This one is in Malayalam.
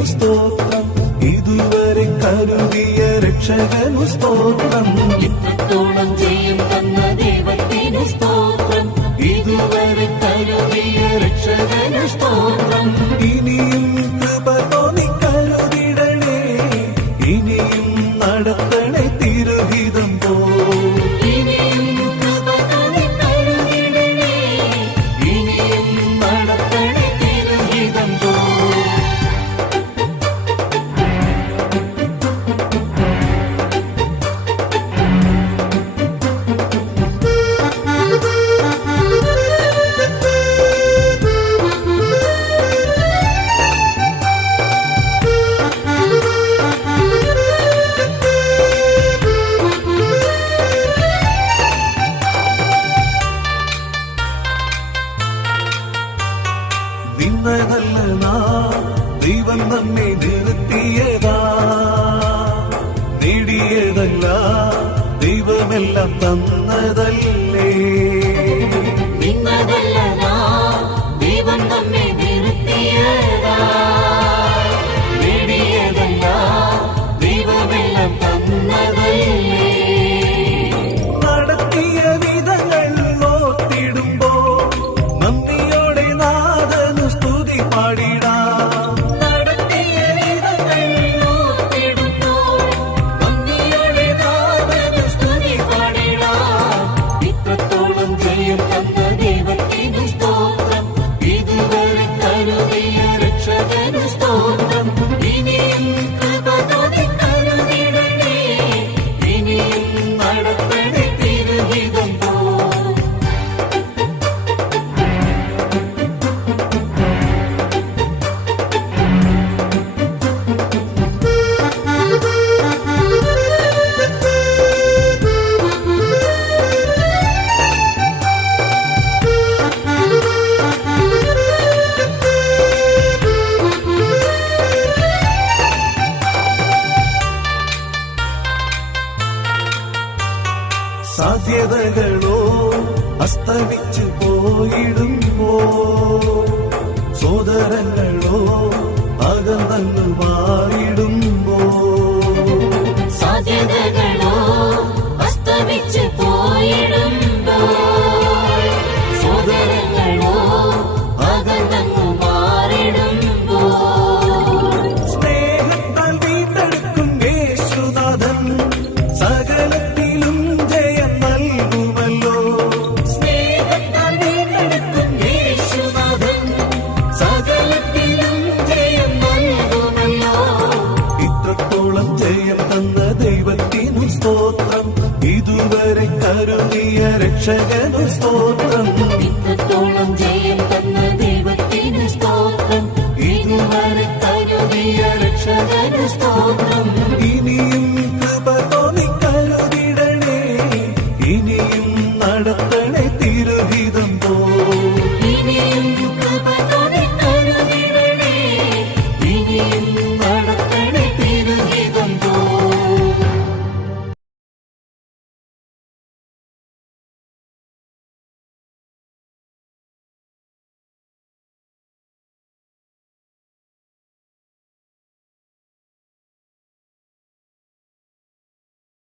സ്തോത്രം. ഇതുവരെ കരുതിയ രക്ഷകനു സ്തോത്രം. ഇത്രത്തോളം ജയം തന്ന ദൈവത്തിനു സ്തോത്രം. ഇതുവരെ കരുതിയ രക്ഷകനു സ്തോത്രം. ഇനിയും നിന്നതല്ല നാം ദൈവം നമ്മെ നിർത്തിയതാ നേടിയതല്ല ദൈവമെല്ലാം തന്നതല്ലേ. ಮಾಡಿ സാധ്യതകളോ അസ്തമിച്ചു പോയിടുമ്പോ സോദരങ്ങളോ അകന്നു ഇത്രത്തോളം ജയം തന്ന ദൈവത്തിനു സ്തോത്രം. ഇതുവരെ കരുതിയ രക്ഷകനു സ്തോത്രം.